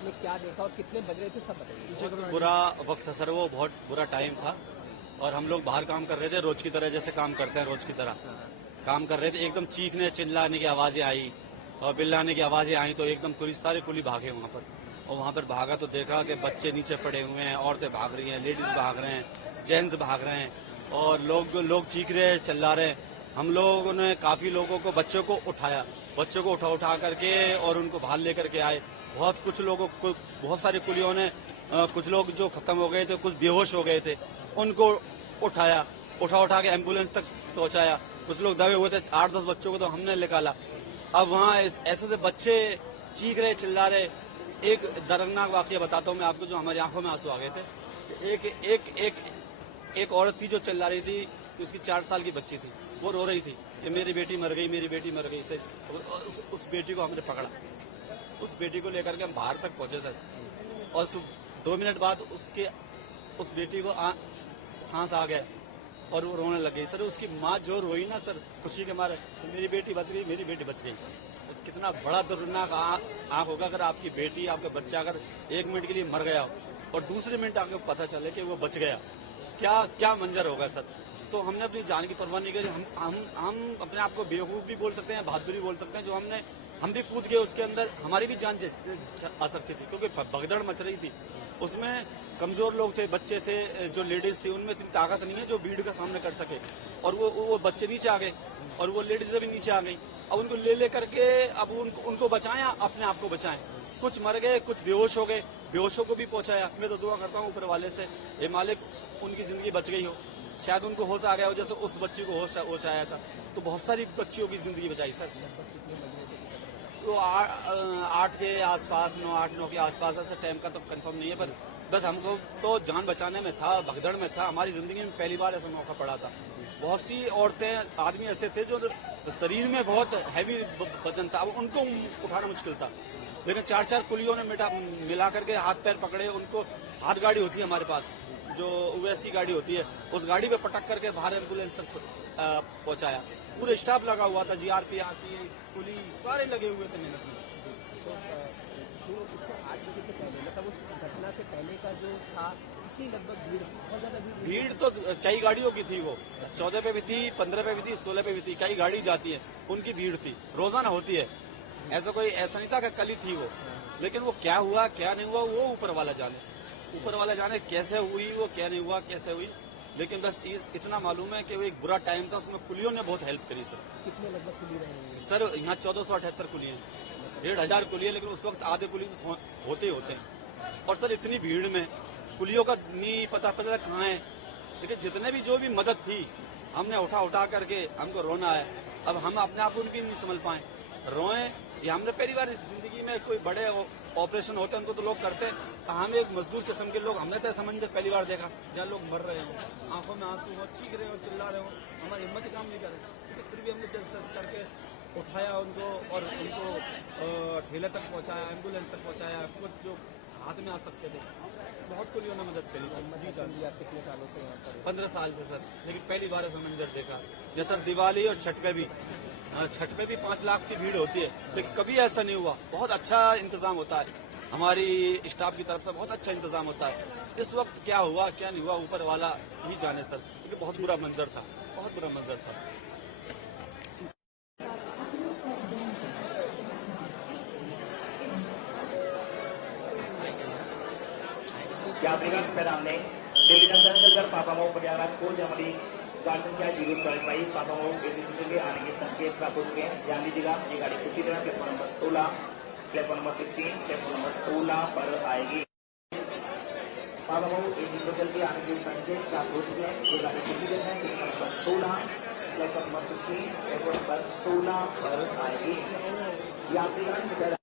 आपने क्या देखा और कितने बज रहे थे सब बताइए। बुरा वक्त था सर, वो बहुत बुरा टाइम था और हम लोग बाहर काम कर रहे थे, रोज की तरह जैसे काम करते हैं रोज की तरह काम कर रहे थे। एकदम चीखने चिल्लाने की आवाजें आई और बिल्लाने की आवाजें आई तो एकदम सारे कुली भागे वहां पर। और वहां पर भागा तो देखा कि बच्चे नीचे पड़े हुए हैं, औरतें भाग रही हैं, लेडीज भाग रहे हैं, जेंट्स भाग रहे हैं और लोग चीख रहे हैं, चिल्ला रहे हैं। हम लोगों ने काफी लोगों को, बच्चों को उठाया, बच्चों को उठा करके और उनको बाहर लेकर के आए। बहुत सारे कुलियों ने कुछ लोग जो खत्म हो गए थे, कुछ बेहोश हो गए थे, उनको उठाया, उठा के एम्बुलेंस तक पहुंचाया। कुछ लोग दबे हुए थे, 8-10 बच्चों को तो हमने निकाला। अब वहाँ ऐसे से बच्चे चीख रहे, चिल्ला रहे। एक दर्दनाक वाकया बताता हूँ मैं आपको, जो हमारी आंखों में आंसू आ गए थे। एक औरत थी जो चिल्ला रही थी, उसकी 4 साल की बच्ची थी, वो रो रही थी कि मेरी बेटी मर गई, मेरी बेटी मर गई। से उस बेटी को हमने पकड़ा, उस बेटी को लेकर के हम बाहर तक पहुंचे सर, और 2 मिनट बाद उस बेटी को सांस आ गया और वो रोने लग गई सर। उसकी माँ जो रोई ना सर, खुशी के मारे, तो मेरी बेटी बच गई, मेरी बेटी बच गई। तो कितना बड़ा दर्दनाक आंख होगा अगर आपकी बेटी, आपका बच्चा अगर 1 मिनट के लिए मर गया हो और दूसरे मिनट आपको पता चले कि वो बच गया, क्या मंजर होगा सर। तो हमने अपनी जान की परवाह नहीं करी। हम अपने आप को बेवकूफ भी बोल सकते हैं, बहादुर भी बोल सकते हैं, जो हम भी कूद गए उसके अंदर, हमारी भी जान आ सकती थी क्योंकि भगदड़ मच रही थी। उसमें कमजोर लोग थे, बच्चे थे, जो लेडीज थी, उनमें इतनी ताकत नहीं है जो भीड़ का सामना कर सके। और वो बच्चे नीचे आ गए और वो लेडीज भी नीचे आ गई। अब उनको ले करके अब उनको बचाएं, अपने आप को बचाएं। कुछ मर गए, कुछ बेहोश हो गए, बेहोशों को भी पहुंचाया। मैं तो दुआ करता हूँ ऊपर वाले से, ये मालिक उनकी जिंदगी बच गई हो, शायद उनको होश आ गया हो जैसे उस बच्ची को होश आया था। तो बहुत सारी बच्चियों की जिंदगी बचाई सर। तो 8 के आसपास, 9 के आसपास, ऐसा टाइम का तो कंफर्म नहीं है, पर बस हमको तो जान बचाने में था, भगदड़ में था। हमारी जिंदगी में पहली बार ऐसा मौका पड़ा था। बहुत सी औरतें, आदमी ऐसे थे जो शरीर में बहुत हैवी वजन था, अब उनको उठाना मुश्किल था। लेकिन 4 कुलियों ने मिला करके हाथ पैर पकड़े उनको। हाथ गाड़ी होती है हमारे पास, जो ओवैसी गाड़ी होती है, उस गाड़ी पे पटक करके बाहर एम्बुलेंस तक पहुंचाया। पूरे स्टाफ लगा हुआ था, जीआरपी आती, पुलिस सारे लगे हुए थे मेहनत में। तो उससे 8 बजे से पहले, मतलब उस घटना से पहले का जो था, कितनी लगभग भीड़, बहुत ज्यादा भीड़ तो कई गाड़ियों की थी। वो 14 पे भी थी, 15 पे भी थी, 16 पे भी थी, कई गाड़ी जाती है, उनकी भीड़ थी, रोजाना होती है। ऐसा नहीं था कि कल ही थी वो। लेकिन वो क्या हुआ क्या नहीं हुआ वो ऊपर वाला जाने कैसे हुई, वो क्या नहीं हुआ कैसे हुई। लेकिन बस इतना मालूम है कि वो एक बुरा टाइम था, उसमें कुलियों ने बहुत हेल्प करी सर। कितने लगभग कुली रहे सर? यहाँ 1478 कुली है, 1500 कुली है, लेकिन उस वक्त आधे कुली होते ही होते हैं। और सर इतनी भीड़ में कुलियों का नहीं पता कहाँ है। लेकिन जितने भी जो भी मदद थी हमने उठा करके, हमको रोना है। अब हम अपने आप को भी नहीं समझ पाए, रोए या हमने पहली बार जिंदगी में कोई बड़े ऑपरेशन होते हैं उनको तो लोग करते हैं, हम एक मजदूर किस्म के लोग, हमने तो समझ पहली बार देखा जहाँ लोग मर रहे हो, आंखों में आंसू हो, चीख रहे हो, चिल्ला रहे हो, हमारी हिम्मत ही काम नहीं कर रही। फिर भी हमने जस्ट करके उठाया उनको और उनको ठेले तक पहुंचाया, एम्बुलेंस तक पहुंचाया। कुछ जो हाथ में आ सकते थे, बहुत कुलियों ने मदद करी। जी सर, कितने सालों से यहाँ पर? 15 साल से सर, लेकिन पहली बार ऐसा मंजर देखा। जैसे सर दिवाली और छठ पे भी 5 लाख की भीड़ होती है, लेकिन कभी ऐसा नहीं हुआ। बहुत अच्छा इंतजाम होता है, हमारी स्टाफ की तरफ से बहुत अच्छा इंतजाम होता है। इस वक्त क्या हुआ क्या नहीं हुआ ऊपर वाला ही जाने सर, क्योंकि बहुत बुरा मंजर था, बहुत बुरा मंजर था। यात्रीगण स्पर्धाने टेलीविजन पापामाऊ परिवार को हमारी जनसंख्या जीवित कर पाई। पापामाऊ के आने के संकेत प्राप्त हुए हैं। ध्यान दीजिएगा, ये गाड़ी उसी तरह platform number 16, platform number 16, platform number 16 पर आएगी। पापामाऊ के आने के संकेत प्राप्त हो चुके हैं। ये गाड़ी उसी तरह है, platform number 16, platform number 16, platform number 16 पर आएगी। यात्रीगण